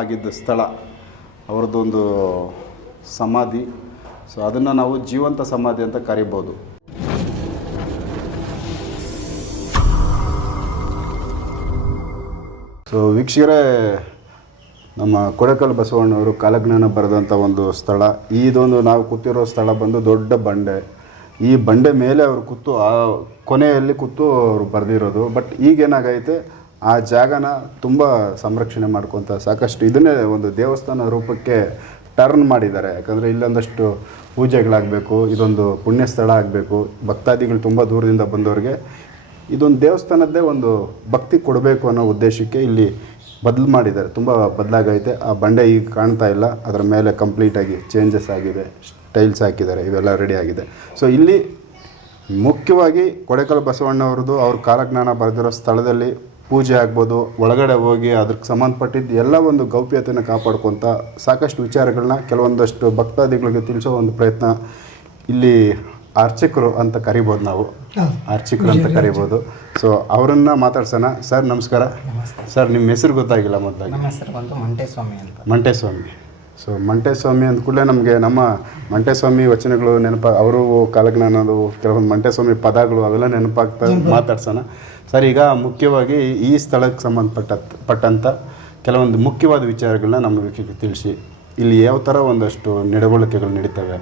ಆಗಿದ್ದ ಸ್ಥಳ ಅವರದ್ದೊಂದು ಸಮಾಧಿ. ಸೊ ಅದನ್ನು ನಾವು ಜೀವಂತ ಸಮಾಧಿ ಅಂತ ಕರಿಬೋದು. ಸೊ ವೀಕ್ಷಕರೇ, ನಮ್ಮ ಕೊಡಕಲ್ ಬಸವಣ್ಣವರು ಕಾಲಜ್ಞಾನ ಬರೆದಂಥ ಒಂದು ಸ್ಥಳ. ಇದೊಂದು ನಾವು ಕೂತಿರೋ ಸ್ಥಳ ಬಂದು ದೊಡ್ಡ ಬಂಡೆ. ಈ ಬಂಡೆ ಮೇಲೆ ಅವರು ಕೂತು, ಆ ಕೊನೆಯಲ್ಲಿ ಕೂತು ಅವರು ಬರೆದಿರೋದು. ಬಟ್ ಈಗೇನಾಗೈತೆ? ಆ ಜಾಗನ ತುಂಬ ಸಂರಕ್ಷಣೆ ಮಾಡ್ಕೊತ ಸಾಕಷ್ಟು ಇದನ್ನೇ ಒಂದು ದೇವಸ್ಥಾನ ರೂಪಕ್ಕೆ ಟರ್ನ್ ಮಾಡಿದ್ದಾರೆ. ಯಾಕಂದರೆ ಇಲ್ಲೊಂದಷ್ಟು ಪೂಜೆಗಳಾಗಬೇಕು, ಇದೊಂದು ಪುಣ್ಯ ಸ್ಥಳ ಆಗಬೇಕು, ಭಕ್ತಾದಿಗಳು ತುಂಬ ದೂರದಿಂದ ಬಂದವರಿಗೆ ಇದೊಂದು ದೇವಸ್ಥಾನದ್ದೇ ಒಂದು ಭಕ್ತಿ ಕೊಡಬೇಕು ಅನ್ನೋ ಉದ್ದೇಶಕ್ಕೆ ಇಲ್ಲಿ ಬದಲು ಮಾಡಿದ್ದಾರೆ. ತುಂಬ ಬದಲಾಗೈತೆ. ಆ ಬಂಡೆ ಈಗ ಕಾಣ್ತಾ ಇಲ್ಲ. ಅದರ ಮೇಲೆ ಕಂಪ್ಲೀಟಾಗಿ ಚೇಂಜಸ್ ಆಗಿದೆ. ಟೈಲ್ಸ್ ಹಾಕಿದ್ದಾರೆ. ಇವೆಲ್ಲ ರೆಡಿ ಆಗಿದೆ. ಸೊ ಇಲ್ಲಿ ಮುಖ್ಯವಾಗಿ ಕೊಡೆಕಲ್ ಬಸವಣ್ಣವ್ರದ್ದು ಅವ್ರ ಕಾಲಜ್ಞಾನ ಬರೆದಿರೋ ಸ್ಥಳದಲ್ಲಿ ಪೂಜೆ ಆಗ್ಬೋದು ಒಳಗಡೆ ಹೋಗಿ ಅದಕ್ಕೆ ಸಂಬಂಧಪಟ್ಟಿದ್ದು ಎಲ್ಲ ಒಂದು ಗೌಪ್ಯತೆಯನ್ನು ಕಾಪಾಡ್ಕೊತ ಸಾಕಷ್ಟು ವಿಚಾರಗಳನ್ನ ಕೆಲವೊಂದಷ್ಟು ಭಕ್ತಾದಿಗಳಿಗೆ ತಿಳಿಸೋ ಒಂದು ಪ್ರಯತ್ನ ಇಲ್ಲಿ ಅರ್ಚಕರು ಅಂತ ಕರಿಬೋದು ನಾವು. ಅರ್ಚಕರು ಅಂತ ಕರಿಬೋದು. ಸೊ ಅವರನ್ನ ಮಾತಾಡ್ಸೋಣ. ಸರ್ ನಮಸ್ಕಾರ. ಸರ್ ನಿಮ್ಮ ಹೆಸರು ಗೊತ್ತಾಗಿಲ್ಲ ಮೊದಲಾಗಿ. ನಮ್ಮ ಹೆಸರು ಬಂದು ಮಂಟೇಸ್ವಾಮಿ ಅಂತ. ಮಂಟೇಸ್ವಾಮಿ. ಸೊ ಮಂಟೇಸ್ವಾಮಿ ಅಂದ ಕೂಡಲೇ ನಮಗೆ ನಮ್ಮ ಮಂಟೇಸ್ವಾಮಿ ವಚನಗಳು ನೆನಪ ಅವರು ಕಾಲಜ್ಞಾನದು ಕೆಲವೊಂದು ಮಂಟೇಸ್ವಾಮಿ ಪದಗಳು ಅವೆಲ್ಲ ನೆನಪಾಗ್ತಾ ಮಾತಾಡ್ಸೋಣ. ಸರ್ ಈಗ ಮುಖ್ಯವಾಗಿ ಈ ಸ್ಥಳಕ್ಕೆ ಸಂಬಂಧಪಟ್ಟ ಪಟ್ಟಂಥ ಕೆಲವೊಂದು ಮುಖ್ಯವಾದ ವಿಚಾರಗಳನ್ನ ನಮ್ಮ ವೀಕ್ಷಕರಿಗೆ ತಿಳಿಸಿ. ಇಲ್ಲಿ ಯಾವ ಥರ ಒಂದಷ್ಟು ನಡವಳಿಕೆಗಳು ನಡೀತವೆ?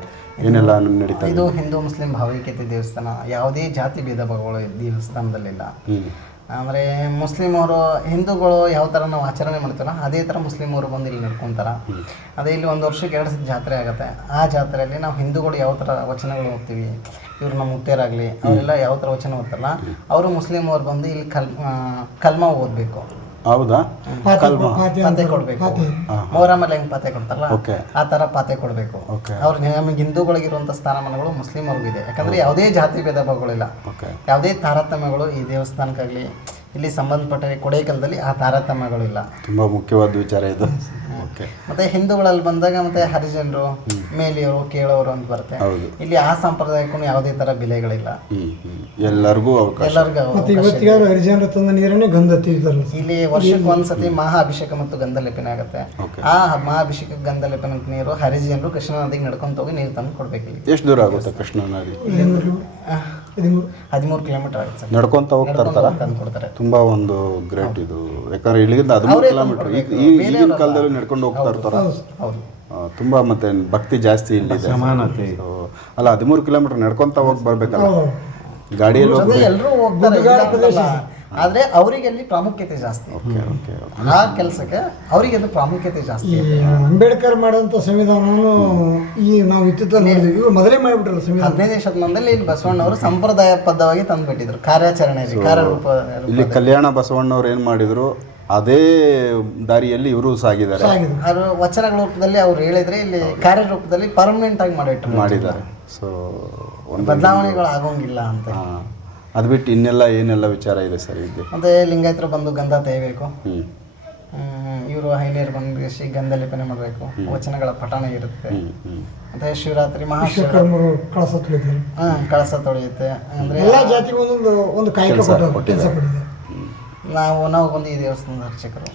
ಏನೆಲ್ಲ ನಡೀತವೆ? ಇದು ಹಿಂದೂ ಮುಸ್ಲಿಂ ಭಾವೈಕ್ಯತೆ ದೇವಸ್ಥಾನ. ಯಾವುದೇ ಜಾತಿ ಭೇದ ಭಾವಗಳು ದೇವಸ್ಥಾನದಲ್ಲಿಲ್ಲ. ಅಂದರೆ ಮುಸ್ಲಿಮರು ಹಿಂದೂಗಳು ಯಾವ ಥರ ನಾವು ಆಚರಣೆ ಮಾಡ್ತೀವಲ್ಲ ಅದೇ ಥರ ಮುಸ್ಲಿಮರು ಬಂದು ಇಲ್ಲಿ ನಡ್ಕೊತಾರೆ. ಅದೇ ಇಲ್ಲಿ ಒಂದು ವರ್ಷಕ್ಕೆ ಎರಡು ಸತಿ ಜಾತ್ರೆ ಆಗುತ್ತೆ. ಆ ಜಾತ್ರೆಯಲ್ಲಿ ನಾವು ಹಿಂದೂಗಳು ಯಾವ ಥರ ವಚನಗಳು ಓದ್ತೀವಿ ಇವರು ನಮ್ಮ ಮುತ್ತೇರಾಗಲಿ ಅವರೆಲ್ಲ ಯಾವ ಥರ ವಚನ ಓದ್ತಾರಲ್ಲ ಅವರು ಮುಸ್ಲಿಮವ್ರು ಬಂದು ಇಲ್ಲಿ ಕಲ್ ಕಲ್ಮ ಓದಬೇಕು. ಹೌದಾ? ಕಲ್ಮ ಪಾತೆ ಕೊಡಬೇಕು. ಮೊಹರಮಲ್ಲಿ ಹೆಂಗೆ ಪಾತೆ ಕೊಡ್ತಾರಲ್ಲ ಓಕೆ. ಆ ತರ ಪಾತೆ ಕೊಡಬೇಕು. ಅವ್ರು ನಮಗೆ ಹಿಂದೂಗಳಿಗಿರುವಂಥ ಸ್ಥಾನಮಾನಗಳು ಮುಸ್ಲಿಮರಿಗಿದೆ. ಯಾಕಂದ್ರೆ ಯಾವುದೇ ಜಾತಿ ಭೇದ ಭಾವಗಳಿಲ್ಲ. ಯಾವುದೇ ತಾರತಮ್ಯಗಳು ಈ ದೇವಸ್ಥಾನಕ್ಕಾಗಲಿ ಇಲ್ಲಿ ಸಂಬಂಧಪಟ್ಟ ಕೊಡೈಕಲದಲ್ಲಿ ಆ ತಾರತಮ್ಯಗಳಿಲ್ಲ. ತುಂಬ ಮುಖ್ಯವಾದ ವಿಚಾರ ಇದು. ಓಕೆ. ಮತ್ತೆ ಹಿಂದೂಗಳಲ್ಲಿ ಬಂದಾಗ ಮತ್ತೆ ಹರಿಜನರು ಮೇಲಿಯವರು ಕೇಳೋರು ಅಂತ ಬರುತ್ತೆ. ಇಲ್ಲಿ ಆ ಸಂಪ್ರದಾಯಕ್ಕೂ ಯಾವುದೇ ತರ ಬೆಲೆಗಳಿಲ್ಲ. ಎಲ್ಲರಿಗೂ ಅವಕಾಶ. ಎಲ್ಲರಿಗೂ ಹರಿಜನರ ತಂದ ನೀರನ್ನೇ ಗಂಧ ಇಲ್ಲಿ ವರ್ಷಕ್ಕೆ ಒಂದ್ಸತಿ ಮಹಾ ಅಭಿಷೇಕ ಮತ್ತು ಗಂಧಲೇಪನೆ ಆಗುತ್ತೆ. ಓಕೆ. ಆ ಮಹಾ ಅಭಿಷೇಕ ಗಂಧಲೇಪನೆ ನೀರು ಹರಿಜನರು ಕೃಷ್ಣ ನದಿಗೆ ನಡ್ಕೊಂತ ಹೋಗಿ ನೀರು ತಂದು ಕೊಡ್ಬೇಕು ಇಲ್ಲಿ. ಎಷ್ಟು ದೂರ ಆಗುತ್ತೆ ಕೃಷ್ಣ ನದಿ? ಹದಿಮೂರು ಕಿಲೋಮೀಟರ್ ಆಗುತ್ತೆ ಸರ್. ನಡ್ಕೊಂತ ಹೋಗ್ತಾ ಇರ್ತಾರ? ತಂದು ಕೊಡ್ತಾರೆ ತುಂಬಾ ಒಂದು ಗ್ರೇಟ್ ಇದು. ಯಾಕಂದ್ರೆ ಇಲ್ಲಿಂದ ಹದಿಮೂರು ಕಿಲೋಮೀಟರ್. ಈಗ ಈ ಈಗಿನ ಕಾಲದಲ್ಲಿ ನಡ್ಕೊಂಡು ಹೋಗ್ತಾ ಇರ್ತಾರ? ಹೌದು ತುಂಬಾ ಮತ್ತೆ ಭಕ್ತಿ ಜಾಸ್ತಿ ಇಲ್ಲಿದೆ ಸಮಾನತೆ. ಅಲ್ಲ ಹದಿಮೂರು ಕಿಲೋಮೀಟರ್ ನಡ್ಕೊಂತ ಹೋಗಿ ಬರ್ಬೇಕಲ್ಲ? ಗಾಡಿಯಲ್ಲಿ ಹೋಗ್ತಾರೆ. ಆದ್ರೆ ಅವರಿಗೆ ಅಲ್ಲಿ ಪ್ರಾಮುಖ್ಯತೆ ಜಾಸ್ತಿ. ಓಕೆ ಓಕೆ ಆ ಕೆಲಸಕ್ಕೆ ಅವರಿಗೆ ಅದು ಪ್ರಾಮುಖ್ಯತೆ ಜಾಸ್ತಿ ಅಂಬೇಡ್ಕರ್ ಮಾಡಿದಂಥ ಸಂವಿಧಾನವನ್ನು ಈ ನಾವು ಇತ್ತಿತ್ತಲ್ಲಿ ನೋಡಿದ್ವಿ. ಇವ್ರು ಮೊದಲೇ ಮಾಡಿಬಿಟ್ರಲ್ಲ ಸಂವಿಧಾನ. ಹದಿನೈದನೇ ಶತಮಾನದಲ್ಲಿ ಇಲ್ಲಿ ಬಸವಣ್ಣವರು ಸಂಪ್ರದಾಯಬದ್ಧವಾಗಿ ತಂದುಬಿಟ್ಟಿದ್ರು. ಕಾರ್ಯಾಚರಣೆ ಕಾರ್ಯರೂಪ ಇಲ್ಲಿ ಕಲ್ಯಾಣ ಬಸವಣ್ಣವ್ರು ಏನ್ ಮಾಡಿದ್ರು? ಅದೇ ದಾರಿಯಲ್ಲಿ ಇವರು ಸಾಗಿದ್ದಾರೆ. ಅವರು ಅವ್ರ ವಚನಗಳ ರೂಪದಲ್ಲಿ ಅವ್ರು ಹೇಳಿದ್ರೆ ಇಲ್ಲಿ ಕಾರ್ಯರೂಪದಲ್ಲಿ ಪರ್ಮನೆಂಟ್ ಆಗಿ ಮಾಡಿಟ್ಟು ಮಾಡಿದ್ದಾರೆ. ಸೊ ಒಂದು ಬದಲಾವಣೆಗಳು ಆಗೋಂಗಿಲ್ಲ ಅಂತ. ಅದು ಬಿಟ್ಟು ಇನ್ನೆಲ್ಲ ಏನೆಲ್ಲ ವಿಚಾರ ಇದೆ ಸರ್ ಇಲ್ಲಿ ಅದೇ ಲಿಂಗಾಯತರು ಬಂದು ಗಂಧ ತೆಗಿಬೇಕು ಇವರು ಹೈನೇರು ಬಂದು ಶ್ರೀ ಗಂಧ ಲೇಪನೆ ಮಾಡಬೇಕು. ವಚನಗಳ ಪಠಣ ಇರುತ್ತೆ. ಮತ್ತೆ ಶಿವರಾತ್ರಿ ಮಹಾಶಿವರಾತ್ರಿ ವಿಶ್ವಕರ್ಮರು ಕಳಸ ತೊಳಿತೀವಿ ಹಾಂ ಕಳಸ ತೊಳೆಯುತ್ತೆ. ಅಂದ್ರೆ ಎಲ್ಲ ಜಾತಿಗೂ ಒಂದೊಂದು ಒಂದು ಕಾಯಕ ಕೆಲಸ ನಾವು ನಾವು ಬಂದು ಈ ದೇವಸ್ಥಾನದ ಅರ್ಚಕರು.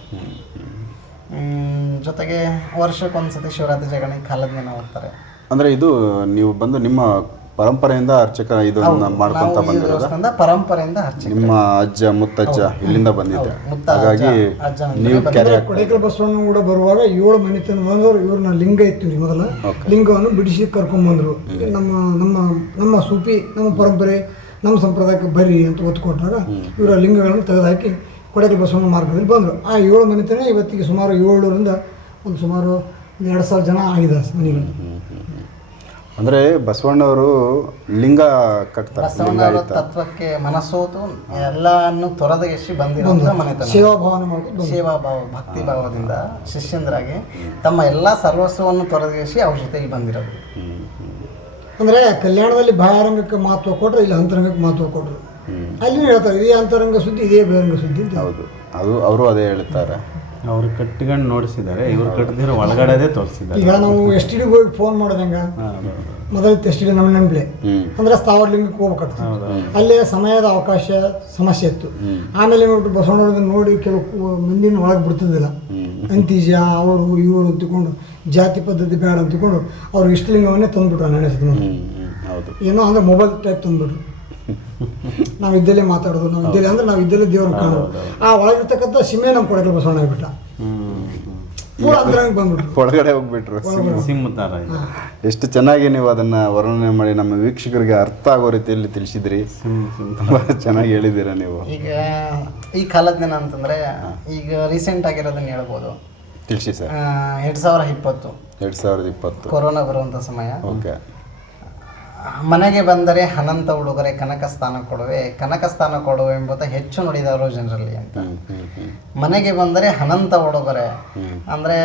ಜೊತೆಗೆ ವರ್ಷಕ್ಕೊಂದ್ಸತಿ ಶಿವರಾತ್ರಿ ಜಗಣಿ ಕಾಲದ ಹೋಗ್ತಾರೆ. ಅಂದ್ರೆ ಇದು ನೀವು ಬಂದು ನಿಮ್ಮ ಪರಂಪರೆಯಿಂದ ಅರ್ಚಕ ಇದನ್ನ ಮಾಡ್ಕೊಂತ ನಾವು ಈ ಬಂದಿರೋದ. ದೇವಸ್ಥಾನದ ಪರಂಪರೆಯಿಂದ ನಿಮ್ಮ ಅಜ್ಜ ಮುತ್ತಜ್ಜ ಇಲ್ಲಿಂದ ಬಂದಿದ್ದೆ. ಮುತ್ತ ಹಾಗಾಗಿ ಅಜ್ಜ- ನೀವು ಕೊಡೇಕಲ್ ಬಸವಣ್ಣ ಕೂಡ ಬರುವಾಗ ಏಳು ಮನೆತನ ಬಂದವರು ಇವ್ರನ್ನ ಲಿಂಗ ಇತ್ತು ಮೊದಲ. ಲಿಂಗವನ್ನು ಬಿಡಿಸಿ ಕರ್ಕೊಂಡ್ಬಂದ್ರು ನಮ್ಮ ನಮ್ಮ ನಮ್ಮ ಸೂಪಿ ನಮ್ಮ ಪರಂಪರೆ ನಮ್ಮ ಸಂಪ್ರದಾಯಕ್ಕೆ ಬರ್ರಿ ಅಂತ ಒತ್ತು ಕೊಟ್ಟಾಗ ಇವರ ಲಿಂಗಗಳನ್ನು ತೆಗೆದುಹಾಕಿ ಕೊಡೇಕಲ್ ಬಸವಣ್ಣ ಮಾರ್ಗದಲ್ಲಿ ಬಂದರು. ಆ ಏಳು ಮನೆತನ ಇವತ್ತಿಗೆ ಸುಮಾರು ಏಳರಿಂದ ಒಂದು ಸುಮಾರು ಒಂದು ಎರಡು ಸಾವಿರ ಜನ ಆಗಿದೆ ಮನೆಗಳು ಅಂದ್ರೆ ಬಸವಣ್ಣವರು ಲಿಂಗ ಕಟ್ತಾರೆ ಬಸವಣ್ಣವರ ತತ್ವಕ್ಕೆ ಮನಸ್ಸೋತು ಎಲ್ಲಾನು ತೊರೆದಗೆಸಿ ಬಂದಿರೋದು ಮನೆತನ. ಸೇವಾ ಭಾವನೆ ಮಾಡ್ಕೊಂಡು ಸೇವಾ ಭಾವ ಭಕ್ತಿ ಭಾವದಿಂದ ಶಿಷ್ಯಂದ್ರಾಗಿ ತಮ್ಮ ಎಲ್ಲಾ ಸರ್ವಸ್ವವನ್ನು ತೊರೆದಗೆಸಿ ಅವ್ರ ಜೊತೆಗೆ ಬಂದಿರೋದು. ಅಂದ್ರೆ ಕಲ್ಯಾಣದಲ್ಲಿ ಬಾಹ್ಯರಂಗಕ್ಕೆ ಮಹತ್ವ ಕೊಟ್ರು ಇಲ್ಲಿ ಅಂತರಂಗಕ್ಕೆ ಮಹತ್ವ ಕೊಟ್ರು. ಅಲ್ಲಿ ಹೇಳ್ತಾರೆ ಇದೇ ಅಂತರಂಗ ಸುದ್ದಿ ಇದೇ ಬಹಿರಂಗ ಸುದ್ದಿ ಅಂತ ಹೌದು. ಅದು ಅವರು ಅದೇ ಹೇಳ್ತಾರೆ. ಅವ್ರು ಕಟ್ಕೊಂಡು ನೋಡಿಸಿದ್ದಾರೆ ಇವ್ರು ಕಟ್ಟಿದ್ರೆ ಒಳಗಡೆದೇ ತೋರಿಸಿದ್ದಾರೆ. ಈಗ ನಾವು ಎಸ್ ಟಿ ಡಿಗೆ ಹೋಗಿ? ಫೋನ್ ಮಾಡ್ದಂಗ ಮೊದಲ ಎಷ್ಟು ಇಡೀ ನಮ್ಮ ನೆನಪಲೆ ಹ್ಮ್. ಅಂದ್ರೆ ಸ್ಥಾವರ ಲಿಂಗಕ್ಕೆ ಹೋಗ್ಬೇಕಾಗ್ತದೆ ಅಲ್ಲಿ ಸಮಯದ ಅವಕಾಶ ಸಮಸ್ಯೆ ಇತ್ತು. ಆಮೇಲೆ ನೋಡ್ಬಿಟ್ಟು ಬಸವಣ್ಣವ್ರನ್ನ ನೋಡಿ ಕೆಲವು ಮಂದಿನ ಒಳಗೆ ಬಿಡ್ತಿದ್ದಿಲ್ಲ. ಅಂತೀಜ ಅವರು ಇವರು ತಿಕೊಂಡು ಜಾತಿ ಪದ್ಧತಿ ಬೇಡ ಅಂತಕೊಂಡು ಅವ್ರು ಇಷ್ಟಲಿಂಗವನ್ನೇ ತಂದ್ಬಿಟ್ರು ನಾನು ಹೌದು. ಏನೋ ಅಂದ್ರೆ ಮೊಬೈಲ್ ಟೈಪ್ ತಂದ್ಬಿಟ್ರು. ನಾವು ಇದ್ದಲ್ಲೇ ಮಾತಾಡೋದು ನಾವು ಇದ್ದಲ್ಲೇ ಅಂದ್ರೆ ನಾವು ಇದ್ದಲ್ಲೇ ದೇವ್ರನ್ನ ಕಾಣೋದು. ಆ ಒಳಗಿರ್ತಕ್ಕಂಥ ಸಿಮೆ ನಮ್ಮ ಕೊಡಕ್ಕೆ ಬಸವಣ್ಣ ಆಗ್ಬಿಟ್ಟ. ಪೂರ ಅಂತರಂಗ ಬಂದ್ಬಿಟ್ರು. ಒಳಗಡೆ ಹೋಗ್ಬಿಟ್ರು. ಸಿಮ್ ಎಷ್ಟು ಚೆನ್ನಾಗಿ ನೀವು ಅದನ್ನ ವರ್ಣನೆ ಮಾಡಿ ನಮ್ಮ ವೀಕ್ಷಕರಿಗೆ ಅರ್ಥ ಆಗೋ ರೀತಿಯಲ್ಲಿ ತಿಳಿಸಿದ್ರಿ. ತುಂಬಾ ಚೆನ್ನಾಗಿ ಹೇಳಿದ್ದೀರಾ ನೀವು. ಈಗ ಈ ಕಾಲಜ್ಞಾನ ಅಂತಂದ್ರೆ ಈಗ ರೀಸೆಂಟ್ ಆಗಿರೋದನ್ನ ಹೇಳ್ಬೋದು. ತಿಳಿಸಿ ಸರ್. ಎರಡ್ ಸಾವಿರ ಇಪ್ಪತ್ತು. ಎರಡ್ ಸಾವಿರದ ಇಪ್ಪತ್ತು. ಕೊರೋನಾ ಬರುವಂತ ಸಮಯ. ಓಕೆ. ಮನೆಗೆ ಬಂದರೆ ಅನಂತ ಉಡುಗೊರೆ ಕನಕ ಸ್ಥಾನ ಕೊಡುವೆ. ಕನಕ ಸ್ಥಾನ ಕೊಡುವೆ ಎಂಬುದ ಹೆಚ್ಚು ನುಡಿದವರು ಜನರಲ್ಲಿ ಅಂತ. ಮನೆಗೆ ಬಂದರೆ ಅನಂತ ಉಡುಗೊರೆ. ಅಂದ್ರೆ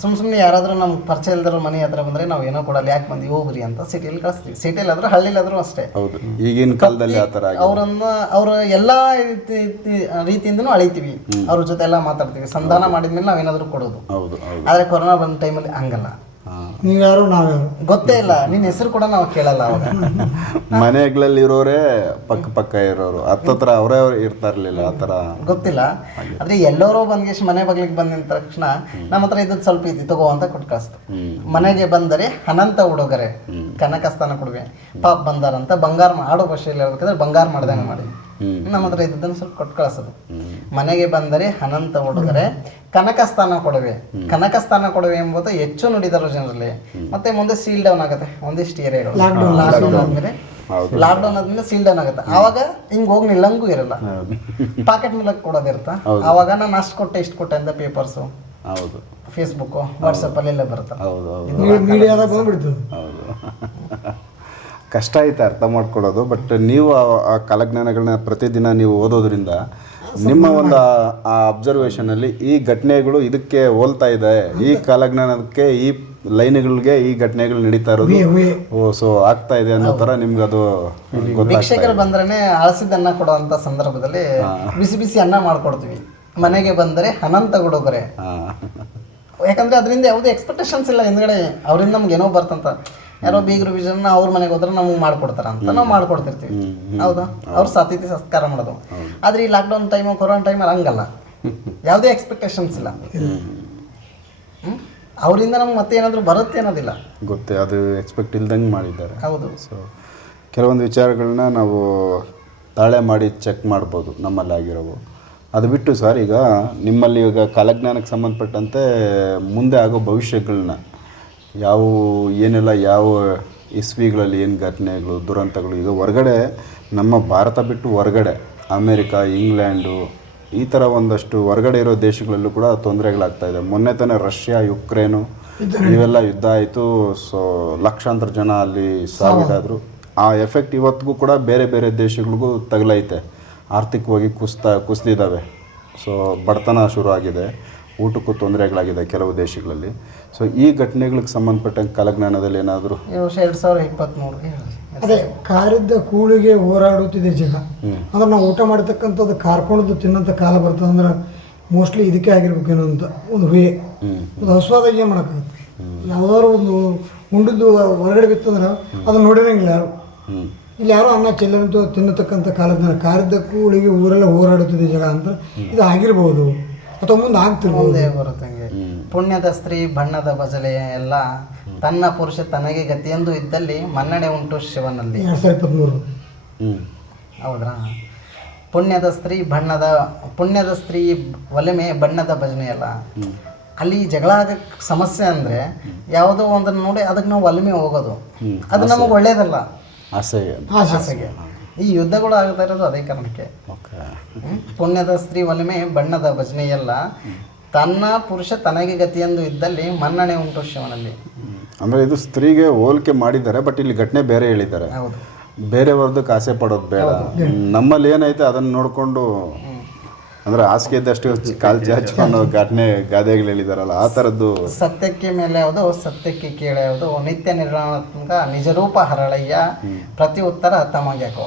ಸುಮ್ ಸುಮ್ಮನೆ ಯಾರಾದ್ರೂ ನಮ್ಮ ಪರಿಚಯ ಇಲ್ದಿರೋ ಮನೆ ಹತ್ರ ಬಂದ್ರೆ ನಾವು ಏನೋ ಕೊಡಲ್ಲ ಯಾಕೆ ಬಂದು ಹೋಗ್ರಿ ಅಂತ ಸಿಟಿಯಲ್ಲಿ ಕಳಿಸ್ತೀವಿ. ಸಿಟಿಯಲ್ಲಿ ಆದ್ರೂ ಹಳ್ಳಿಲಿ ಆದ್ರೂ ಅಷ್ಟೇ ಈಗಿನ ಕಾಲದಲ್ಲಿ ಅವರನ್ನ ಅವ್ರ ಎಲ್ಲಾ ರೀತಿ ರೀತಿಯಿಂದನೂ ಅಳಿತೀವಿ. ಅವ್ರ ಜೊತೆ ಎಲ್ಲ ಮಾತಾಡ್ತೀವಿ. ಸಂಧಾನ ಮಾಡಿದ್ಮೇಲೆ ನಾವೇನಾದ್ರೂ ಕೊಡೋದು. ಆದ್ರೆ ಕೊರೋನಾ ಬಂದ ಟೈಮಲ್ಲಿ ಹಂಗಲ್ಲ. ನೀವ್ಯಾರು ನಾವ್ಯಾರು? ಗೊತ್ತೇ ಇಲ್ಲ. ನಿನ್ನ ಹೆಸರು ಕೂಡ ನಾವು ಕೇಳಲ್ಲ ಅವಾಗ. ಮನೆಗಳಲ್ಲಿ ಇರೋರೇ ಪಕ್ಕ ಪಕ್ಕ ಇರೋರು. ಹತ್ತತ್ರ ಅವರೇ ಇರ್ತಾ ಇರ್ಲಿಲ್ಲ ಆ ಥರ. ಗೊತ್ತಿಲ್ಲ. ಆದ್ರೆ ಎಲ್ಲರೂ ಬಂದ್ಗೆಷ್ಟು ಮನೆ ಬಗ್ಲಿಗೆ ಬಂದ ತಕ್ಷಣ ನಮ್ಮ ಹತ್ರ ಇದ್ದದ್ದು ಸ್ವಲ್ಪ ಇದ್ದು ತಗೋ ಅಂತ ಕೊಟ್ಟು ಕಳಿಸ್ತು. ಮನೆಗೆ ಬಂದರೆ ಅನಂತ ಉಡುಗೊರೆ. ಕನಕಸ್ಥಾನ ಕೊಡುವೆ ಪಾಪ ಬಂದಾರಂತ ಬಂಗಾರ ಆಡೋ ಭಾಷೆಯಲ್ಲಿ ಹೇಳ್ಬೇಕಂದ್ರೆ ಬಂಗಾರ ಮಾಡ್ದಂಗೆ ಮಾಡಿ. ನಮ್ಮ ಹತ್ರ ಇದ್ದದನ್ನು ಸ್ವಲ್ಪ ಕೊಟ್ಟು ಕಳಿಸೋದು. ಮನೆಗೆ ಬಂದರೆ ಅನಂತ ಹುಡುಗರೆ ಕನಕ ಸ್ಥಾನ ಕೊಡುವೆ. ಕನಕ ಸ್ಥಾನ ಕೊಡುವೆ ಎಂಬುದು ಹೆಚ್ಚು ನುಡಿದರು ಜನರಲ್ಲಿ. ಮತ್ತೆ ಮುಂದೆ ಸೀಲ್ ಡೌನ್ ಆಗುತ್ತೆ. ಒಂದಿಷ್ಟು ಏರಿಯಾಗಳು ಲಾಕ್ಡೌನ್ ಆದ್ಮೇಲೆ ಹೌದು. ಲಾಕ್ಡೌನ್ ಆದ್ಮೇಲೆ ಸೀಲ್ ಡೌನ್ ಆಗುತ್ತೆ. ಆವಾಗ ಹಿಂಗ್ ಹೋಗಿ ನಿಲ್ಲಂಗೂ ಇರಲ್ಲ. ಪಾಕೆಟ್ ಮೂಲಕ ಕೊಡೋದಿರುತ್ತ ಆವಾಗ ನಾನು ಅಷ್ಟು ಕೊಟ್ಟೆ ಇಷ್ಟು ಕೊಟ್ಟೆ ಅಂತ ಪೇಪರ್ಸು ಹೌದು. ಫೇಸ್ಬುಕ್ಕು ವಾಟ್ಸಪ್ಪಲ್ಲಿ ಎಲ್ಲ ಬರುತ್ತೆ ಹೌದು ಹೌದು. ಮೀಡಿಯಾದಾಗ ಬಂದ್ಬಿಡ್ತದೆ ಹೌದು. ಕಷ್ಟ ಐತೆ ಅರ್ಥ ಮಾಡ್ಕೊಳ್ಳೋದು ಬಟ್ ನೀವು ಆ- ಆ ಕಾಲಜ್ಞಾನಗಳನ್ನ ಪ್ರತಿದಿನ ನೀವು ಓದೋದ್ರಿಂದ ನಿಮ್ಮ ಒಂದು ಆ- ಅಬ್ಸರ್ವೇಷನ್ ಅಲ್ಲಿ ಈ ಘಟನೆಗಳು ಇದಕ್ಕೆ ಹೋಲ್ತಾ ಇದೆ ಈ ಕಾಲಜ್ಞಾನಕ್ಕೆ ಈ ಲೈನ್ಗಳಿಗೆ ಈ ಘಟನೆಗಳು ನಡೀತಾ ಇರೋದು. ಓ ಸೊ ಆಗ್ತಾ ಇದೆ ಅನ್ನೋ ತರ ನಿಮ್ಗೆ ಅದು ಗೊತ್ತಾಗ್ತಾ ಬಂದ್ರೆ ಬಂದ್ರೇನೆ ಹಳಸಿದ ಅನ್ನ ಕೊಡುವಂತ ಸಂದರ್ಭದಲ್ಲಿ ಬಿಸಿ ಬಿಸಿ ಅನ್ನ ಮಾಡ್ಕೊಡ್ತೀವಿ. ಮನೆಗೆ ಬಂದರೆ ಅನಂತ ಹಾ. ಯಾಕಂದ್ರೆ ಅದರಿಂದ ಯಾವುದೇ ಎಕ್ಸ್ಪೆಕ್ಟೇಷನ್ಸ್ ಇಲ್ಲ ಹಿಂದ್ಗಡೆ ಅವರಿಂದ ನಮ್ಗೆ ಏನೋ ಬರ್ತಂತ. ಯಾರೋ ಬೀಗರು ಬೀಜನ ಅವ್ರ ಮನೆಗೆ ಹೋದ್ರೆ ನಮಗೆ ಮಾಡ್ಕೊಡ್ತಾರ ಅಂತ ನಾವು ಮಾಡ್ಕೊಡ್ತಿರ್ತೀವಿ. ಹೌದಾ? ಅವ್ರ ಸತಿಥಿ ಸತ್ಕಾರ ಮಾಡೋದು. ಆದ್ರೆ ಈ ಲಾಕ್ಡೌನ್ ಟೈಮ್ ಕೊರೋನಾ ಟೈಮಲ್ಲಿ ಹಂಗಲ್ಲ. ಯಾವುದೇ ಎಕ್ಸ್ಪೆಕ್ಟೇಷನ್ಸ್ ಇಲ್ಲ? ಅವರಿಂದ ನಮ್ಗೆ ಮತ್ತೆ ಏನಾದರೂ ಬರುತ್ತೆ ಅನ್ನೋದಿಲ್ಲ. ಗೊತ್ತೇ ಅದು ಎಕ್ಸ್ಪೆಕ್ಟ್ ಇಲ್ದಂಗೆ ಮಾಡಿದ್ದಾರೆ. ಹೌದು. ಸೊ ಕೆಲವೊಂದು ವಿಚಾರಗಳನ್ನ ನಾವು ತಾಳೆ ಮಾಡಿ ಚೆಕ್ ಮಾಡ್ಬೋದು ನಮ್ಮಲ್ಲಿ ಆಗಿರೋವು. ಅದು ಬಿಟ್ಟು ಸರ್ ಈಗ ನಿಮ್ಮಲ್ಲಿ ಈಗ ಕಾಲಜ್ಞಾನಕ್ಕೆ ಸಂಬಂಧಪಟ್ಟಂತೆ ಮುಂದೆ ಆಗೋ ಭವಿಷ್ಯಗಳನ್ನ ಯಾವ ಏನೆಲ್ಲ ಯಾವ ಇಸ್ವಿಗಳಲ್ಲಿ ಏನು ಘಟನೆಗಳು ದುರಂತಗಳು ಈಗ ಹೊರಗಡೆ ನಮ್ಮ ಭಾರತ ಬಿಟ್ಟು ಹೊರಗಡೆ ಅಮೇರಿಕಾ ಇಂಗ್ಲೆಂಡು ಈ ಥರ ಒಂದಷ್ಟು ಹೊರಗಡೆ ಇರೋ ದೇಶಗಳಲ್ಲೂ ಕೂಡ ತೊಂದರೆಗಳಾಗ್ತಾ ಇದೆ. ಮೊನ್ನೆ ತಾನೇ ರಷ್ಯಾ ಯುಕ್ರೇನು ಇವೆಲ್ಲ ಯುದ್ಧ ಆಯಿತು. ಸೊ ಲಕ್ಷಾಂತರ ಜನ ಅಲ್ಲಿ ಸಾವಿರಾದರು. ಆ ಎಫೆಕ್ಟ್ ಇವತ್ತಿಗೂ ಕೂಡ ಬೇರೆ ಬೇರೆ ದೇಶಗಳಿಗೂ ತಗಲೈತೆ. ಆರ್ಥಿಕವಾಗಿ ಕುಸ್ತಾ ಕುಸಿದಿದ್ದಾವೆ ಸೊ ಬಡತನ ಶುರು ಆಗಿದೆ ಊಟಕ್ಕೂ ತೊಂದರೆಗಳಾಗಿದೆ ಕೆಲವು ದೇಶಗಳಲ್ಲಿ. ಸೊ ಈ ಘಟನೆಗಳಿಗೆ ಸಂಬಂಧಪಟ್ಟಂಗೆ ಕಾಲಜ್ಞಾನದಲ್ಲಿ ಏನಾದರೂ? ಈ ವರ್ಷ ಎರಡು ಸಾವಿರದ ಇಪ್ಪತ್ತ್ಮೂರು ಅದೇ ಕಾರಿದ್ದ ಕೂಳಿಗೆ ಹೋರಾಡುತ್ತಿದೆ ಜಗ ಅಂದ್ರೆ ನಾವು ಊಟ ಮಾಡತಕ್ಕಂಥದ್ದು ಕಾರ್ಕೊಂಡು ತಿನ್ನಂಥ ಕಾಲ ಬರ್ತದೆ ಅಂದ್ರೆ ಮೋಸ್ಟ್ಲಿ ಇದಕ್ಕೆ ಆಗಿರ್ಬೇಕೇನೋ ಅಂತ ಒಂದು ವೇ ಒಂದು ಹಸುವಾದಾಗ ಏನು ಮಾಡೋಕ್ಕಾಗುತ್ತೆ. ಯಾವ್ದಾದ್ರು ಒಂದು ಉಂಡಿದ್ದು ಹೊರಗಡೆ ಬಿತ್ತಂದ್ರೆ ಅದನ್ನ ನೋಡಿರಂಗಿಲ್ಲ ಯಾರು. ಇಲ್ಲಿ ಯಾರೋ ಅನ್ನ ಚೆಲ್ಲಂತೂ ತಿನ್ನತಕ್ಕಂಥ ಕಾಲದ ಕಾರಿದ್ದ ಕೂಳಿಗೆ ಊರೆಲ್ಲ ಹೋರಾಡುತ್ತಿದೆ ಜಗ ಅಂತ ಇದು ಆಗಿರ್ಬೋದು. ಅಥವಾ ಮುಂದೆ ಆಗ್ತಿರ್ಬೋದು ಮುಂದೆ ಬರುತ್ತೆ ಹಂಗೆ. ಪುಣ್ಯದ ಸ್ತ್ರೀ ಬಣ್ಣದ ಬಜಲೆ ಎಲ್ಲ ತನ್ನ ಪುರುಷ ತನಗೆ ಗತಿಯೆಂದು ಇದ್ದಲ್ಲಿ ಮನ್ನಣೆ ಉಂಟು ಶಿವನಲ್ಲಿ. ಎರಡು ಸಾವಿರದ ಇಪ್ಪತ್ತ್ಮೂರು ಹ್ಞೂ ಹೌದ್ರಾ? ಪುಣ್ಯದ ಸ್ತ್ರೀ ಬಣ್ಣದ ಪುಣ್ಯದ ಸ್ತ್ರೀ ಒಲೆಮೆ ಬಣ್ಣದ ಭಜನೆ ಅಲ್ಲ ಅಲ್ಲಿ ಜಗಳ ಆಗಕ್ ಸಮಸ್ಯೆ ಅಂದ್ರೆ ಯಾವುದೋ ಒಂದನ್ನು ನೋಡಿ ಅದಕ್ಕೆ ನಾವು ಒಲೆಮೆ ಹೋಗೋದು. ಅದು ನಮಗೆ ಒಳ್ಳೇದಲ್ಲ. ಆಸೆ. ಆಸೆಗೆ. ಈ ಯುದ್ಧಗಳು ಆಗ್ತಾ ಇರೋದು ಅದೇ ಕಾರಣಕ್ಕೆ. ಪುಣ್ಯದ ಸ್ತ್ರೀ ಒಲಿಮೆ ಬಣ್ಣದ ಭಜನೆಯಲ್ಲ ತನ್ನ ಪುರುಷ ತನಗೆ ಗತಿಯೆಂದು ಇದ್ದಲ್ಲಿ ಮನ್ನಣೆ ಉಂಟು ಶಿವನಲ್ಲಿ. ಅಂದರೆ ಇದು ಸ್ತ್ರೀಗೆ ಹೋಲಿಕೆ ಮಾಡಿದ್ದಾರೆ ಬಟ್ ಇಲ್ಲಿ ಘಟನೆ ಬೇರೆ ಹೇಳಿದ್ದಾರೆ. ಹೌದು. ಬೇರೆಯವ್ರದ್ದಕ್ಕೆ ಆಸೆ ಪಡೋದು ಬೇಡ. ನಮ್ಮಲ್ಲಿ ಏನೈತೆ ಅದನ್ನ ನೋಡಿಕೊಂಡು ಅಂದ್ರೆ ಹಾಸಿಗೆ ಇದ್ದಷ್ಟು ಕಾಲ್ ಚಾಚು ಅನ್ನೋ ಘಟನೆ ಗಾದೆಗಳು ಹೇಳಿದಾರಲ್ಲ ಆ ಥರದ್ದು ಸತ್ಯಕ್ಕೆ ಮೇಲೆ ಯಾವುದು ಸತ್ಯಕ್ಕೆ ಕೇಳ ಯಾವುದು ನಿತ್ಯ ನಿರ್ಮಾಣಾತ್ಮಕ ನಿಜರೂಪ ಹರಳಯ್ಯ ಪ್ರತಿ ಉತ್ತರ ತಮಗ್ಯಾಕೋ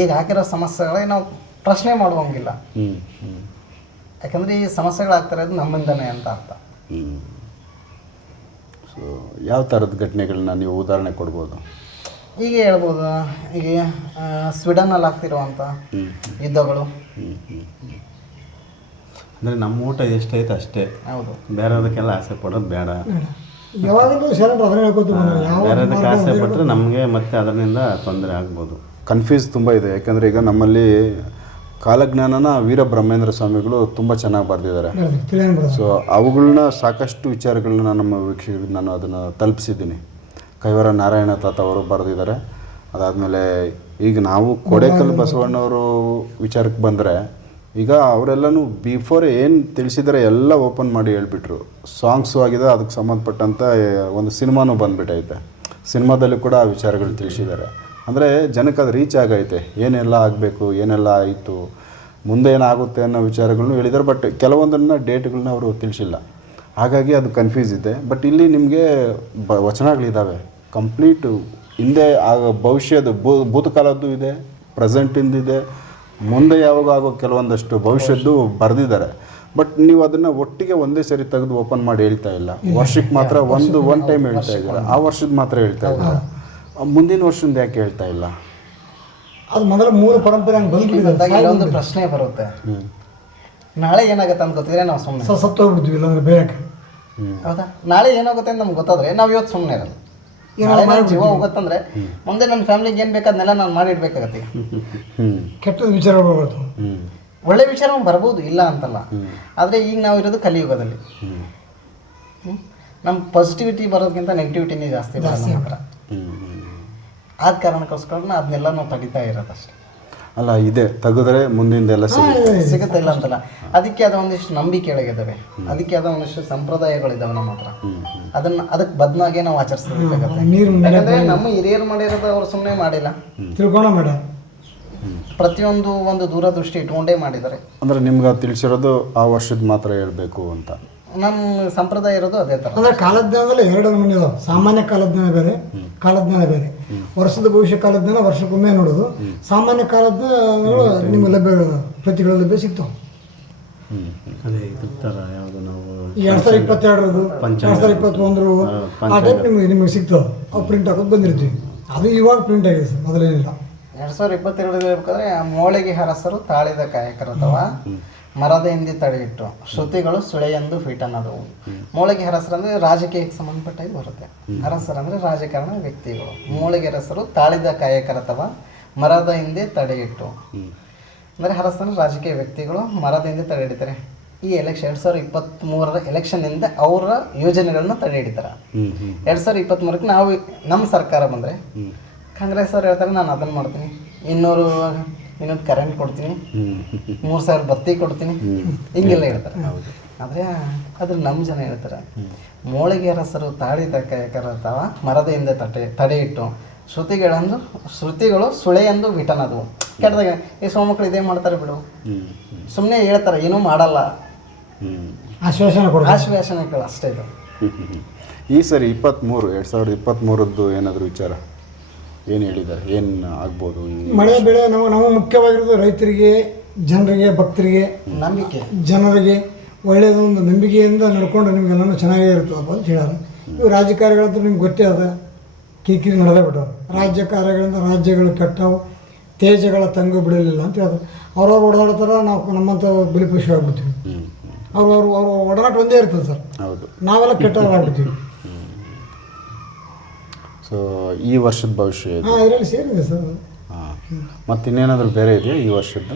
ಈಗ ಹಾಕಿರೋ ಸಮಸ್ಯೆಗಳಿಗೆ ನಾವು ಪ್ರಶ್ನೆ ಮಾಡುವಂಗಿಲ್ಲ. ಯಾಕಂದ್ರೆ ಈ ಸಮಸ್ಯೆಗಳಾಗ್ತಾ ಇರೋದು ನಮ್ಮಿಂದನೇ ಅಂತ ಅರ್ಥ. ಸೊ ಯಾವ ಥರದ ಘಟನೆಗಳನ್ನ ನೀವು ಉದಾಹರಣೆ ಕೊಡ್ಬೋದು? ಈಗ ಹೇಳ್ಬೋದು ಈಗ ಸ್ವೀಡನ್ ಅಲ್ಲಿ ಆಗ್ತಿರುವಂಥ ಯುದ್ಧಗಳು. ಅಂದರೆ ನಮ್ಮ ಊಟ ಎಷ್ಟೈತೆ ಅಷ್ಟೇ. ಹೌದು. ಬೇರೆದಕ್ಕೆಲ್ಲ ಆಸೆ ಪಡೋದು ಬೇಡ. ಯಾವಾಗಲೂ ಶರಣರು ಅದನ್ನ ಹೇಳ್ಕೊತೀವಿ ಬೇರೆದಕ್ಕೆ ಆಸೆ ಪಟ್ಟರೆ ನಮಗೆ ಮತ್ತೆ ಅದರಿಂದ ತೊಂದರೆ ಆಗ್ಬೋದು. ಕನ್ಫ್ಯೂಸ್ ತುಂಬ ಇದೆ. ಯಾಕಂದರೆ ಈಗ ನಮ್ಮಲ್ಲಿ ಕಾಲಜ್ಞಾನನ ವೀರ ಬ್ರಹ್ಮೇಂದ್ರ ಸ್ವಾಮಿಗಳು ತುಂಬ ಚೆನ್ನಾಗಿ ಬರೆದಿದ್ದಾರೆ. ಸೊ ಅವುಗಳನ್ನ ಸಾಕಷ್ಟು ವಿಚಾರಗಳನ್ನ ನಮ್ಮ ವೀಕ್ಷಕರಿಗೆ ನಾನು ಅದನ್ನು ತಲುಪಿಸಿದ್ದೀನಿ. ಕೈವರ ನಾರಾಯಣ ತಾತ ಅವರು ಬರೆದಿದ್ದಾರೆ. ಅದಾದಮೇಲೆ ಈಗ ನಾವು ಕೊಡೇಕಲ್ ಬಸವಣ್ಣವರು ವಿಚಾರಕ್ಕೆ ಬಂದರೆ ಈಗ ಅವರೆಲ್ಲನೂ ಬಿಫೋರ್ ಏನು ತಿಳಿಸಿದರೆ ಎಲ್ಲ ಓಪನ್ ಮಾಡಿ ಹೇಳ್ಬಿಟ್ರು. ಸಾಂಗ್ಸು ಆಗಿದೆ, ಅದಕ್ಕೆ ಸಂಬಂಧಪಟ್ಟಂಥ ಒಂದು ಸಿನಿಮಾನೂ ಬಂದುಬಿಟ್ಟೈತೆ ಸಿನಿಮಾದಲ್ಲೂ ಕೂಡ ಆ ವಿಚಾರಗಳು ತಿಳಿಸಿದ್ದಾರೆ ಅಂದರೆ ಜನಕ್ಕೆ ಅದು ರೀಚ್ ಆಗೈತೆ. ಏನೆಲ್ಲ ಆಗಬೇಕು, ಏನೆಲ್ಲ ಆಯಿತು, ಮುಂದೆ ಏನಾಗುತ್ತೆ ಅನ್ನೋ ವಿಚಾರಗಳನ್ನು ಹೇಳಿದ್ದಾರೆ ಬಟ್ ಕೆಲವೊಂದನ್ನು ಡೇಟ್ಗಳನ್ನ ಅವರು ತಿಳಿಸಿಲ್ಲ. ಹಾಗಾಗಿ ಅದು ಕನ್ಫ್ಯೂಸ್ ಇದೆ. ಬಟ್ ಇಲ್ಲಿ ನಿಮಗೆ ಬ ವಚನಗಳಿದ್ದಾವೆ ಕಂಪ್ಲೀಟು ಹಿಂದೆ ಆಗ ಭವಿಷ್ಯದ ಭೂತಕಾಲದ್ದು ಇದೆ ಪ್ರೆಸೆಂಟಿಂದಿದೆ ಇದೆ ಮುಂದೆ ಯಾವಾಗ ಆಗೋ ಕೆಲವೊಂದಷ್ಟು ಭವಿಷ್ಯದ್ದು ಬರೆದಿದ್ದಾರೆ. ಬಟ್ ನೀವು ಅದನ್ನ ಒಟ್ಟಿಗೆ ಒಂದೇ ಸರಿ ತೆಗೆದು ಓಪನ್ ಮಾಡಿ ಹೇಳ್ತಾ ಇಲ್ಲ. ವರ್ಷಕ್ಕೆ ಮಾತ್ರ ಒಂದು ಒನ್ ಟೈಮ್ ಹೇಳ್ತಾ ಇದ್ದಾರೆ. ಆ ವರ್ಷದ ಮಾತ್ರ ಹೇಳ್ತಾ ಇದ್ದಾರೆ. ಮುಂದಿನ ವರ್ಷದಿಂದ ಯಾಕೆ ಹೇಳ್ತಾ ಇಲ್ಲ? ಅದು ಮೊದಲ ಮೂರು ಪರಂಪರೆ ಹಂಗೆ ಒಂದು ಪ್ರಶ್ನೆ ಬರುತ್ತೆ. ನಾಳೆ ಏನಾಗುತ್ತೆ ಅಂತ ಗೊತ್ತಿದ್ರೆ ನಾವು ಸುಮ್ಮನೆ ಸತ್ತು ಸತ್ತೋಗ್ಬಿಡ್ತೀವಿ ಇಲ್ಲಾಂದ್ರೆ ಬೇಯಕ್ಕೆ ಹೌದಾ? ನಾಳೆ ಏನಾಗುತ್ತೆ ಅಂತ ನಮ್ಗೆ ಗೊತ್ತಾದ್ರೆ ನಾವು ಇವತ್ತು ಸುಮ್ಮನೆ ಇರಲ್ಲ ನಾಳೆ ಜೀವ ಹೋಗುತ್ತಂದ್ರೆ ಮುಂದೆ ನನ್ನ ಫ್ಯಾಮಿಲಿಗೆ ಏನು ಬೇಕಾದ್ನೆಲ್ಲ ನಾನು ಮಾಡಿಡ್ಬೇಕಾಗತ್ತೆ ಕೆಟ್ಟದ ವಿಚಾರ ಹ್ಞೂ ಒಳ್ಳೆ ವಿಚಾರ ಬರ್ಬೋದು ಇಲ್ಲ ಅಂತಲ್ಲ. ಆದರೆ ಈಗ ನಾವು ಇರೋದು ಕಲಿಯುಗದಲ್ಲಿ? ನಮ್ಮ ಪಾಸಿಟಿವಿಟಿ ಬರೋದಕ್ಕಿಂತ ನೆಗೆಟಿವಿಟಿನೇ ಜಾಸ್ತಿ ಜಾಸ್ತಿ ಹತ್ರ ಆದ ಕಾರಣಕ್ಕೋಸ್ಕರ ಅದನ್ನೆಲ್ಲ ನಾವು ತಡಿತಾ ಇರೋದಷ್ಟೇ. ಅಲ್ಲ ಇದೆ. ತೆಗೆದ್ರೆ ಮುಂದಿಂದೆಲ್ಲ ಸಿಗುತ್ತೆ. ಸಿಗುತ್ತೆ ಇಲ್ಲ ಅಂತಲ್ಲ. ಅದಕ್ಕೆ ಆದ ಒಂದಿಷ್ಟು ನಂಬಿಕೆಗಳಿದ್ದಾವೆ ಅದಕ್ಕೆ ಆದ ಒಂದಿಷ್ಟು ಸಂಪ್ರದಾಯಗಳಿದ್ದಾವೆ ನಮ್ಮ ಹತ್ರ. ಅದನ್ನ ಅದಕ್ಕೆ ಬದ್ನಾಗೆ ನಾವು ಆಚರಿಸ್ತೇವೆ ಯಾಕಂದ್ರೆ ನಮ್ಮ ಹಿರಿಯರು ಮಾಡಿರೋದು ಅವ್ರು ಸುಮ್ಮನೆ ಮಾಡಿಲ್ಲ. ತಿಳ್ಕೊಳ ಮೇಡಮ್ ಪ್ರತಿಯೊಂದು ಒಂದು ದೂರದೃಷ್ಟಿ ಇಟ್ಕೊಂಡೇ ಮಾಡಿದ್ದಾರೆ. ಅಂದ್ರೆ ನಿಮ್ಗೆ ತಿಳಿಸಿರೋದು ಆ ವರ್ಷದ ಮಾತ್ರ ಹೇಳ್ಬೇಕು ಅಂತ. ನಮ್ಮ ಸಂಪ್ರದಾಯ ಇರೋದು ಅದೇ ಥರ ಅಂದ್ರೆ ಕಾಲಜ್ಞಾನದಲ್ಲಿ ಎರಡು ನಮೂನೆ ಇದಾವೆ ಸಾಮಾನ್ಯ ಕಾಲಜ್ಞಾನ ಬೇರೆ ಕಾಲಜ್ಞಾನ ಬೇರೆ. ವರ್ಷದ ಭವಿಷ್ಯ ಕಾಲಜ್ಞಾನ ವರ್ಷಕ್ಕೊಮ್ಮೆ ನೋಡೋದು. ಸಾಮಾನ್ಯ ಕಾಲಜ್ಞಾನಗಳು ನಿಮ್ಗೆ ಲಭ್ಯ ಪ್ರತಿಗಳು ಲಭ್ಯ ಸಿಗ್ತಾವೆ. ಅದೇ ಇದ್ರ ಥರ ಯಾವುದು ನಾವು ಈ ಸಾವಿರ ಇಪ್ಪತ್ತೆರಡರದು ಎರಡು ಸಾವಿರ ಇಪ್ಪತ್ತೊಂದರು ಆ ಟೈಪ್ ನಿಮಗೆ ನಿಮಗೆ ಸಿಗ್ತಾವೆ ಅವು ಪ್ರಿಂಟ್ ಹಾಕೋದು ಬಂದಿರ್ತೀವಿ. ಅದು ಇವಾಗ ಪ್ರಿಂಟ್ ಆಗಿದೆ ಸರ್ ಮೊದಲೇನಿಲ್ಲ. ಎರಡು ಸಾವಿರ ಇಪ್ಪತ್ತೆರಡು ಹೇಳ್ಬೇಕಾದ್ರೆ ಮೋಳಿಗೆ ಹರಸರು ತಾಳಿದ ಕಾಯಕರತವ ಮರದ ಹಿಂದೆ ತಡೆಯಿಟ್ಟು ಶ್ರುತಿಗಳು ಸುಳೆಯೆಂದು ಅನ್ನೋದು ಮೂಳಿಗೆ ಹರಸರು ಅಂದ್ರೆ ರಾಜಕೀಯಕ್ಕೆ ಸಂಬಂಧಪಟ್ಟಾಗಿ ಬರುತ್ತೆ. ಹರಸರು ಅಂದ್ರೆ ರಾಜಕಾರಣ ವ್ಯಕ್ತಿಗಳು. ಮೂಳೆಗೆ ಹರಸರು ತಾಳಿದ ಕಾಯಕರತವ ಮರದ ಹಿಂದೆ ತಡೆಯಿಟ್ಟು. ಅಂದರೆ ಹರಸನ ರಾಜಕೀಯ ವ್ಯಕ್ತಿಗಳು ಮರದ ಹಿಂದೆ ತಡೆ ಹಿಡಿತಾರೆ ಈ ಎಲೆಕ್ಷನ್ ಎರಡು ಸಾವಿರದ ಇಪ್ಪತ್ತ್ಮೂರರ ಎಲೆಕ್ಷನ್ನಿಂದ ಅವರ ಯೋಜನೆಗಳನ್ನ ತಡೆ ಹಿಡಿತಾರೆ ಎರಡು ಸಾವಿರದ ಇಪ್ಪತ್ತ್ಮೂರಕ್ಕೆ ನಾವು ನಮ್ಮ ಸರ್ಕಾರ ಬಂದರೆ ಕಾಂಗ್ರೆಸ್ ಅವ್ರು ಹೇಳ್ತಾರೆ ನಾನು ಅದನ್ನ ಮಾಡ್ತೀನಿ. ಇನ್ನೂರು ಇನ್ನೊಂದು ಕರೆಂಟ್ ಕೊಡ್ತೀನಿ. ಮೂರು ಸಾವಿರ ಬತ್ತಿ ಕೊಡ್ತೀನಿ. ಹಿಂಗೆಲ್ಲ ಹೇಳ್ತಾರೆ. ಆದರೆ ಅದ್ರ ನಮ್ಮ ಜನ ಹೇಳ್ತಾರೆ ಮೋಳಿಗೆ ರಸರು ತಾಳಿ ಕರತವ ಮರದ ಹಿಂದೆ ತಟೆ ತಡೆ ಇಟ್ಟು ಶ್ರುತಿಗಳಂದು ಶ್ರುತಿಗಳು ಸುಳೆಯಂದು ವಿಟನದು. ಕೆಟ್ಟದಾಗ ಈ ಸೋಮಕ್ಳು ಇದೇ ಮಾಡ್ತಾರೆ ಬಿಡು. ಸುಮ್ಮನೆ ಹೇಳ್ತಾರೆ ಏನೂ ಮಾಡಲ್ಲ. ಆಶ್ವಾಸನೆ ಆಶ್ವಾಸನೆಗಳು ಅಷ್ಟೇ ಇದು. ಈ ಸರಿ ಇಪ್ಪತ್ತ್ಮೂರು ಎರಡು ಸಾವಿರದ ಇಪ್ಪತ್ತ್ಮೂರದ್ದು ಏನಾದರೂ ವಿಚಾರ? ಏನು ಹೇಳಿದ್ದಾರೆ ಏನು ಆಗ್ಬೋದು ಈ ಮಳೆ ಬೆಳೆ ನಾವು ನಾವು ಮುಖ್ಯವಾಗಿರೋದು ರೈತರಿಗೆ ಜನರಿಗೆ ಭಕ್ತರಿಗೆ ನಂಬಿಕೆ. ಜನರಿಗೆ ಒಳ್ಳೆಯದೊಂದು ನಂಬಿಕೆಯಿಂದ ನಡ್ಕೊಂಡು ನಿಮಗೆಲ್ಲನೂ ಚೆನ್ನಾಗೇ ಇರ್ತದಪ್ಪ ಅಂತ ಹೇಳ್ಯಾರ ಇವು ರಾಜಕಾರಿಗಳಂತೂ ನಿಮ್ಗೆ ಗೊತ್ತೇ ಅದ. ಕಿರಿಕಿರಿ ನಡೆದೇ ಬಿಟ್ಟವು ರಾಜ್ಯ ಕಾರ್ಯಗಳಿಂದ ರಾಜ್ಯಗಳು ಕೆಟ್ಟವು. ತೇಜಗಳ ತಂಗು ಬಿಡಲಿಲ್ಲ ಅಂತ ಹೇಳಿದ್ರು ಅವ್ರವ್ರು ಓಡಾಡ್ತಾರ ನಾವು ನಮ್ಮಂಥ ಬಲಿಪುಷಿ ಆಗ್ಬಿಡ್ತೀವಿ ಅವ್ರವ್ರು ಅವ್ರು ಅವ್ರು ಅವ್ರ ಒಡನಾಟ ಒಂದೇ ಇರ್ತದೆ ಸರ್. ಹೌದು. ನಾವೆಲ್ಲ ಕೆಟ್ಟವ್ರಾಗ್ಬಿಡ್ತೀವಿ. ಸೊ ಈ ವರ್ಷದ ಭವಿಷ್ಯ ಇದು. ಹಾಂ ಇದರಲ್ಲಿ ಸೇರಿದೆ ಸರ್. ಅದು. ಹಾಂ. ಮತ್ತು ಇನ್ನೇನಾದರೂ ಬೇರೆ ಇದೆಯಾ ಈ ವರ್ಷದ್ದು?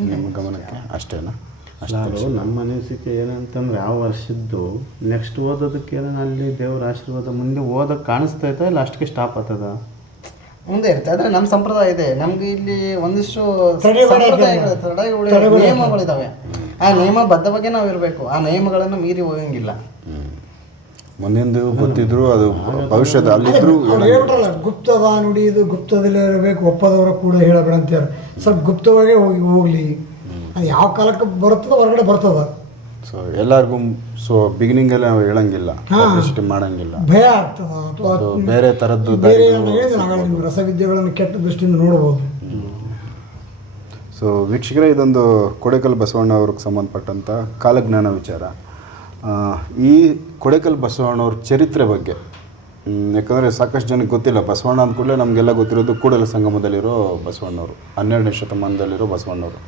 ನಿಮ್ಮ ಗಮನಕ್ಕೆ? ಅಷ್ಟೇನಾ? ಅಷ್ಟು ನಾವು ನಮ್ಮ ಅನಿಸಿಕೆ ಏನಂತಂದ್ರೆ ಯಾವ ವರ್ಷದ್ದು ನೆಕ್ಸ್ಟ್ ಓದೋದಕ್ಕೆ ಏನೋ ಅಲ್ಲಿ ದೇವರ ಆಶೀರ್ವಾದ ಮುಂದೆ ಓದಕ್ಕೆ ಕಾಣಿಸ್ತಾ ಇಲ್ಲ ಅಷ್ಟಕ್ಕೆ ಸ್ಟಾಪ್ ಆಗ್ತದ? ಮುಂದೆ ಇರುತ್ತೆ. ಆದರೆ ನಮ್ಮ ಸಂಪ್ರದಾಯ ಇದೆ. ನಮ್ಗೆ ಇಲ್ಲಿ ಒಂದಿಷ್ಟು ತಡೆಗೋಡೆ ಸಂಪ್ರದಾಯಗಳು ತಡೆಗಳು ನಿಯಮಗಳಿದಾವೆ ಆ ನಿಯಮ ಬದ್ಧವಾಗಿ ನಾವು ಇರಬೇಕು ಆ ನಿಯಮಗಳನ್ನು ಮೀರಿ ಹೋಗಂಗಿಲ್ಲ. ಮುಂದಿಂದು ಗೊತ್ತಿದ್ರು ಅದು ಭವಿಷ್ಯದ ಅಲ್ಲಿದ್ರು ಅವ್ರು ಹೇಳ್ಬಿಟ್ರಲ್ಲ ಗುಪ್ತದ ನುಡಿ ಇದು ಗುಪ್ತದಲ್ಲೇ ಇರಬೇಕು ಒಪ್ಪದವರ ಕೂಡ ಹೇಳಬೇಡ ಅಂತ ಹೇಳಿ ಸ್ವಲ್ಪ ಗುಪ್ತವಾಗೇ ಹೋಗಿ ಹೋಗ್ಲಿ. ಅದು ಯಾವ ಕಾಲಕ್ಕೆ ಬರುತ್ತದೋ ಹೊರಗಡೆ ಬರ್ತದ. ಸೊ ಎಲ್ಲರಿಗೂ ಸೊ ಬಿಗಿನಿಂಗಲ್ಲಿ ನಾವು ಹೇಳಂಗಿಲ್ಲ ಪಬ್ಲಿಸಿಟಿ ಮಾಡಂಗಿಲ್ಲ. ಭಯ ಆಗ್ತದ ಅಥವಾ ಬೇರೆ ಥರದ್ದು ಬೇರೆ ದಾರಿಗಳು ರಸವಿದ್ಯೆಗಳನ್ನು ಕೆಟ್ಟ ದೃಷ್ಟಿಯಿಂದ ನೋಡ್ಬೋದು. ಸೊ ವೀಕ್ಷಕರೇ ಇದೊಂದು ಕೊಡೆಕಲ್ ಬಸವಣ್ಣ ಅವ್ರಿಗೆ ಸಂಬಂಧಪಟ್ಟಂಥ ಕಾಲಜ್ಞಾನ ವಿಚಾರ. ಈ ಕೊಡೆಕಲ್ ಬಸವಣ್ಣವ್ರ ಚರಿತ್ರೆ ಬಗ್ಗೆ ಯಾಕಂದರೆ ಸಾಕಷ್ಟು ಜನಕ್ಕೆ ಗೊತ್ತಿಲ್ಲ. ಬಸವಣ್ಣ ಅಂದ ಕೂಡಲೇ ನಮಗೆಲ್ಲ ಗೊತ್ತಿರೋದು ಕೂಡಲ ಸಂಗಮದಲ್ಲಿರೋ ಬಸವಣ್ಣವರು ಹನ್ನೆರಡನೇ ಶತಮಾನದಲ್ಲಿರೋ ಬಸವಣ್ಣವರು.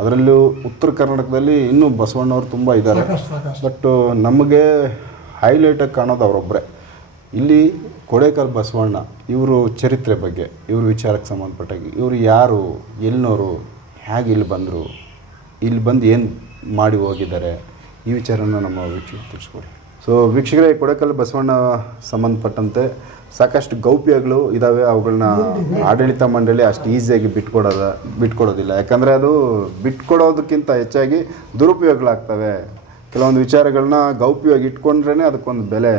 ಅದರಲ್ಲೂ ಉತ್ತರ ಕರ್ನಾಟಕದಲ್ಲಿ ಇನ್ನೂ ಬಸವಣ್ಣವರು ತುಂಬ ಇದ್ದಾರೆ. ಬಟ್ ನಮಗೆ ಹೈಲೈಟಾಗಿ ಕಾಣೋದು ಅವರೊಬ್ಬರೇ ಇಲ್ಲಿ ಕೊಡೇಕಲ್ ಬಸವಣ್ಣ ಇವರು ಚರಿತ್ರೆ ಬಗ್ಗೆ ಇವ್ರ ವಿಚಾರಕ್ಕೆ ಸಂಬಂಧಪಟ್ಟಾಗಿ ಇವರು ಯಾರು ಎಲ್ಲಿನವರು ಹೇಗೆ ಇಲ್ಲಿ ಬಂದರು ಇಲ್ಲಿ ಬಂದು ಏನು ಮಾಡಿ ಹೋಗಿದ್ದಾರೆ ಈ ವಿಚಾರನ ನಮ್ಮ ವೀಕ್ಷಕರು ತಿಳಿಸ್ಕೊಡಿ. ಸೊ ವೀಕ್ಷಕರೇ ಕೊಡಕಲ್ ಬಸವಣ್ಣ ಸಂಬಂಧಪಟ್ಟಂತೆ ಸಾಕಷ್ಟು ಗೌಪ್ಯಗಳು ಇದ್ದಾವೆ ಅವುಗಳನ್ನ ಆಡಳಿತ ಮಂಡಳಿ ಅಷ್ಟು ಈಸಿಯಾಗಿ ಬಿಟ್ಕೊಡೋದ, ಬಿಟ್ಕೊಡೋದಿಲ್ಲ. ಯಾಕಂದರೆ ಅದು ಬಿಟ್ಕೊಡೋದಕ್ಕಿಂತ ಹೆಚ್ಚಾಗಿ ದುರುಪಯೋಗಗಳಾಗ್ತವೆ. ಕೆಲವೊಂದು ವಿಚಾರಗಳನ್ನ ಗೌಪ್ಯವಾಗಿ ಇಟ್ಕೊಂಡ್ರೇ ಅದಕ್ಕೊಂದು ಬೆಲೆ.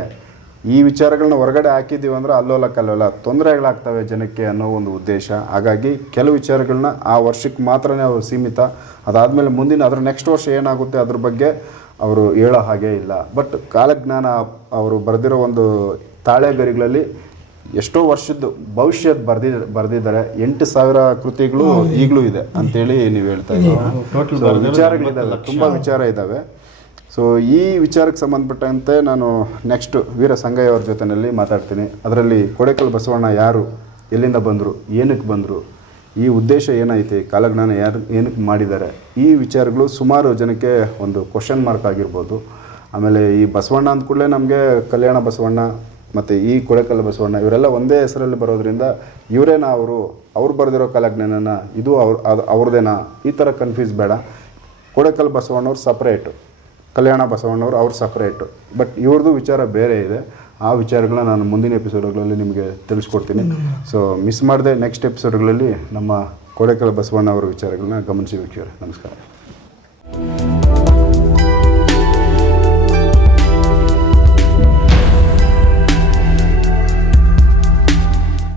ಈ ವಿಚಾರಗಳನ್ನ ಹೊರಗಡೆ ಹಾಕಿದ್ದೀವಿ ಅಂದರೆ ಅಲ್ಲೋಲ ಕಲ್ಲೋಲ ತೊಂದರೆಗಳಾಗ್ತವೆ ಜನಕ್ಕೆ ಅನ್ನೋ ಒಂದು ಉದ್ದೇಶ. ಹಾಗಾಗಿ ಕೆಲವು ವಿಚಾರಗಳನ್ನ ಆ ವರ್ಷಕ್ಕೆ ಮಾತ್ರನೇ ಅವರು ಸೀಮಿತ. ಅದಾದಮೇಲೆ ಮುಂದಿನ, ಅದರ ನೆಕ್ಸ್ಟ್ ವರ್ಷ ಏನಾಗುತ್ತೆ ಅದ್ರ ಬಗ್ಗೆ ಅವರು ಹೇಳೋ ಹಾಗೆ ಇಲ್ಲ. ಬಟ್ ಕಾಲಜ್ಞಾನ ಅವರು ಬರೆದಿರೋ ಒಂದು ತಾಳೆಗರಿಗಳಲ್ಲಿ ಎಷ್ಟೋ ವರ್ಷದ್ದು ಭವಿಷ್ಯದ ಬರ್ದಿ ಬರೆದಿದ್ದಾರೆ. ಎಂಟು ಸಾವಿರ ಕೃತಿಗಳು ಈಗಲೂ ಇದೆ ಅಂತೇಳಿ ನೀವು ಹೇಳ್ತಾ ಇದ್ದೀರಾ? ಇದ್ದೀವಿ ವಿಚಾರಗಳಿದ್ದಾವೆ ತುಂಬ ವಿಚಾರ ಇದ್ದಾವೆ ಸೊ ಈ ವಿಚಾರಕ್ಕೆ ಸಂಬಂಧಪಟ್ಟಂತೆ ನಾನು ನೆಕ್ಸ್ಟ್ ವೀರ ಸಂಗಯ್ಯ ಅವ್ರ ಜೊತೆಯಲ್ಲಿ ಮಾತಾಡ್ತೀನಿ. ಅದರಲ್ಲಿ ಕೊಡೆಕಲ್ ಬಸವಣ್ಣ ಯಾರು? ಎಲ್ಲಿಂದ ಬಂದರು? ಏನಕ್ಕೆ ಬಂದರು? ಈ ಉದ್ದೇಶ ಏನೈತಿ, ಕಾಲಜ್ಞಾನ ಯಾರು ಏನಕ್ಕೆ ಮಾಡಿದ್ದಾರೆ ಈ ವಿಚಾರಗಳು ಸುಮಾರು ಜನಕ್ಕೆ ಒಂದು ಕ್ವಶನ್ ಮಾರ್ಕ್ ಆಗಿರ್ಬೋದು. ಆಮೇಲೆ ಈ ಬಸವಣ್ಣ ಅಂದ ಕೂಡಲೇ ನಮಗೆ ಕಲ್ಯಾಣ ಬಸವಣ್ಣ ಮತ್ತು ಈ ಕೊಳೆಕಲ್ ಬಸವಣ್ಣ ಇವರೆಲ್ಲ ಒಂದೇ ಹೆಸರಲ್ಲಿ ಬರೋದ್ರಿಂದ ಇವರೇನ ಅವರು, ಅವ್ರು ಬರೆದಿರೋ ಕಾಲಜ್ಞಾನನ ಇದು ಅವ್ರು, ಅದು ಅವ್ರದ್ದೇನಾ ಈ ಥರ ಕನ್ಫ್ಯೂಸ್ ಬೇಡ. ಕೊಡೆಕಲ್ ಬಸವಣ್ಣವ್ರು ಸಪ್ರೇಟು ಕಲ್ಯಾಣ ಬಸವಣ್ಣವ್ರು ಅವ್ರು ಸಪ್ರೇಟು ಬಟ್ ಇವ್ರದ್ದು ವಿಚಾರ ಬೇರೆ ಇದೆ. ಆ ವಿಚಾರಗಳನ್ನ ನಾನು ಮುಂದಿನ ಎಪಿಸೋಡ್ಗಳಲ್ಲಿ ನಿಮಗೆ ತಿಳಿಸ್ಕೊಡ್ತೀನಿ. ಸೊ ಮಿಸ್ ಮಾಡದೆ ನೆಕ್ಸ್ಟ್ ಎಪಿಸೋಡ್ಗಳಲ್ಲಿ ನಮ್ಮ ಕೊಡೆಕಲ್ ಬಸವಣ್ಣ ಅವರ ವಿಚಾರಗಳನ್ನ ಗಮನಿಸಿ ವೀಕ್ಷಕರೇ. ನಮಸ್ಕಾರ.